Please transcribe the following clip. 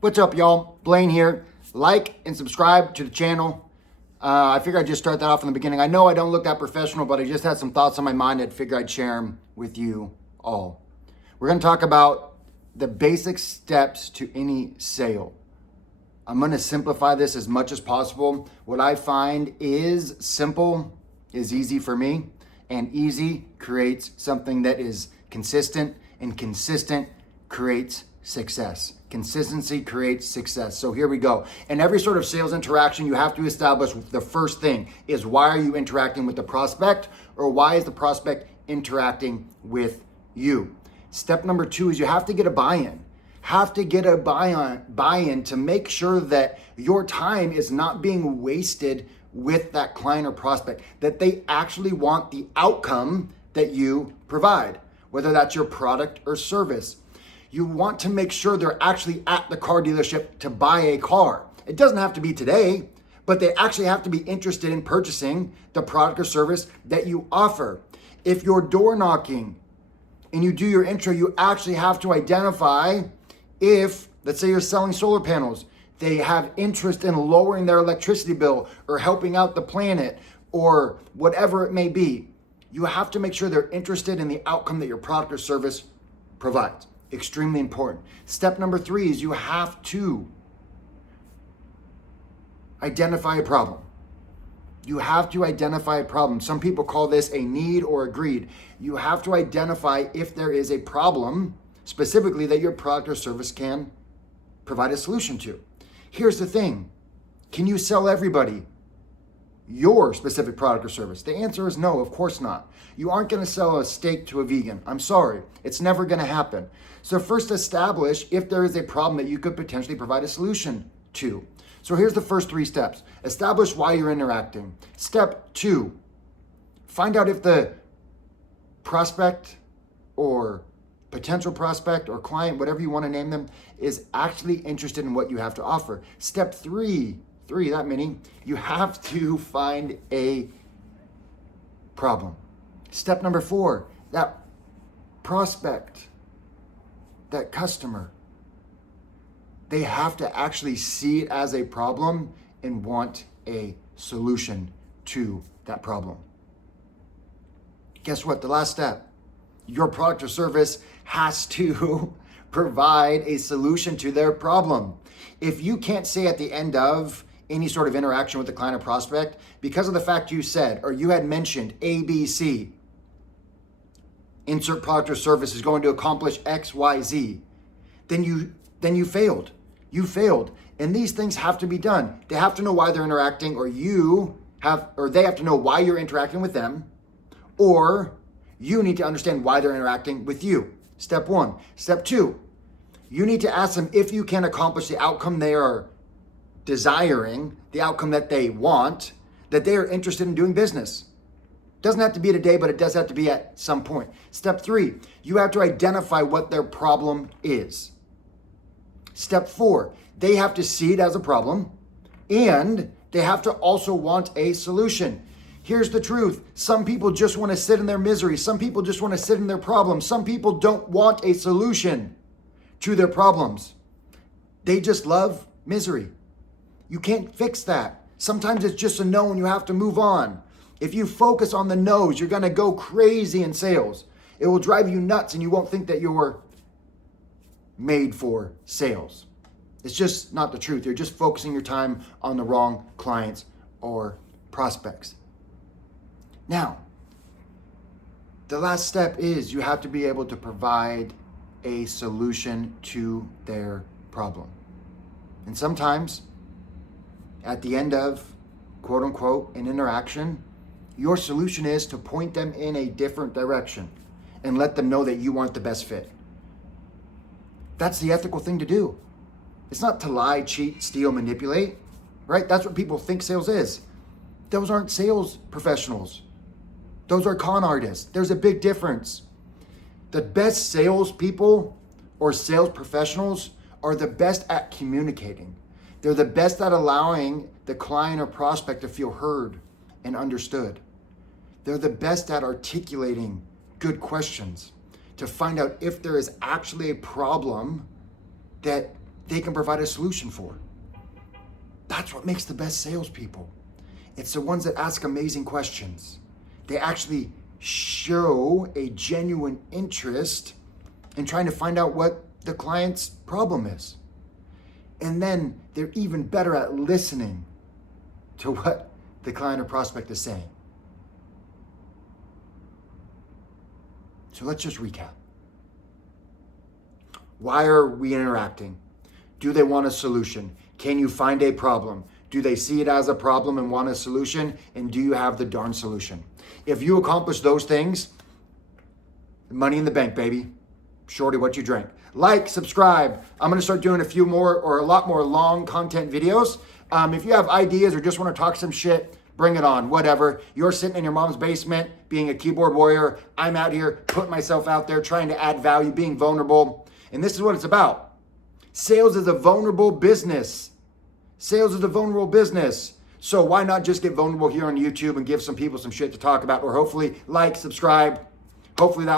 What's up, y'all? Blaine here. Like and subscribe to the channel. I figured I'd just start that off in the beginning. I know I don't look that professional, but I just had some thoughts on my mind. I'd figure I'd share them with you all. We're going to talk about the basic steps to any sale. I'm going to simplify this as much as possible. What I find is simple is easy for me, and easy creates something that is consistent, and consistent creates success. Consistency creates success. So here we go. In every sort of sales interaction, you have to establish the first thing is, why are you interacting with the prospect, or why is the prospect interacting with you? Step number 2 is you have to get a buy-in. Have to get a buy-in to make sure that your time is not being wasted with that client or prospect, that they actually want the outcome that you provide, whether that's your product or service. You want to make sure they're actually at the car dealership to buy a car. It doesn't have to be today, but they actually have to be interested in purchasing the product or service that you offer. If you're door knocking and you do your intro, you actually have to identify if, let's say you're selling solar panels, they have interest in lowering their electricity bill or helping out the planet or whatever it may be. You have to make sure they're interested in the outcome that your product or service provides. Extremely important. Step number 3 is you have to identify a problem. You have to identify a problem. Some people call this a need or a greed. You have to identify if there is a problem specifically that your product or service can provide a solution to. Here's the thing. Can you sell everybody your specific product or service? The answer is no, of course not. You aren't going to sell a steak to a vegan. I'm sorry. It's never going to happen. So first establish if there is a problem that you could potentially provide a solution to. So here's the first 3 steps. Establish why you're interacting. Step 2, find out if the prospect or potential prospect or client, whatever you want to name them, is actually interested in what you have to offer. Step 3, that many, you have to find a problem. Step number 4, that prospect, that customer, they have to actually see it as a problem and want a solution to that problem. Guess what? The last step, your product or service has to provide a solution to their problem. If you can't say at the end of any sort of interaction with the client or prospect, because of the fact you said, or you had mentioned ABC, insert product or service is going to accomplish XYZ, then you failed. You failed. And these things have to be done. They have to know why they're interacting, or they have to know why you're interacting with them, or you need to understand why they're interacting with you. Step 1. Step 2, you need to ask them if you can accomplish the outcome they are desiring, the outcome that they want, that they are interested in doing business. Doesn't have to be today, but it does have to be at some point. Step 3, you have to identify what their problem is. Step 4, they have to see it as a problem, and they have to also want a solution. Here's the truth. Some people just want to sit in their misery. Some people just want to sit in their problems. Some people don't want a solution to their problems. They just love misery. You can't fix that. Sometimes it's just a no and you have to move on. If you focus on the no's, you're going to go crazy in sales. It will drive you nuts and you won't think that you're made for sales. It's just not the truth. You're just focusing your time on the wrong clients or prospects. Now, the last step is you have to be able to provide a solution to their problem. And sometimes, at the end of, quote unquote, an interaction, your solution is to point them in a different direction and let them know that you aren't the best fit. That's the ethical thing to do. It's not to lie, cheat, steal, manipulate, right? That's what people think sales is. Those aren't sales professionals. Those are con artists. There's a big difference. The best salespeople or sales professionals are the best at communicating. They're the best at allowing the client or prospect to feel heard and understood. They're the best at articulating good questions to find out if there is actually a problem that they can provide a solution for. That's what makes the best salespeople. It's the ones that ask amazing questions. They actually show a genuine interest in trying to find out what the client's problem is. And then they're even better at listening to what the client or prospect is saying. So let's just recap. Why are we interacting? Do they want a solution? Can you find a problem? Do they see it as a problem and want a solution? And do you have the darn solution? If you accomplish those things, money in the bank, baby. Shorty, what you drank. Like, subscribe. I'm gonna start doing a few more or a lot more long content videos. If you have ideas or just wanna talk some shit, bring it on, whatever. You're sitting in your mom's basement being a keyboard warrior. I'm out here putting myself out there, trying to add value, being vulnerable. And this is what it's about. Sales is a vulnerable business. Sales is a vulnerable business. So why not just get vulnerable here on YouTube and give some people some shit to talk about, or hopefully like, subscribe. Hopefully that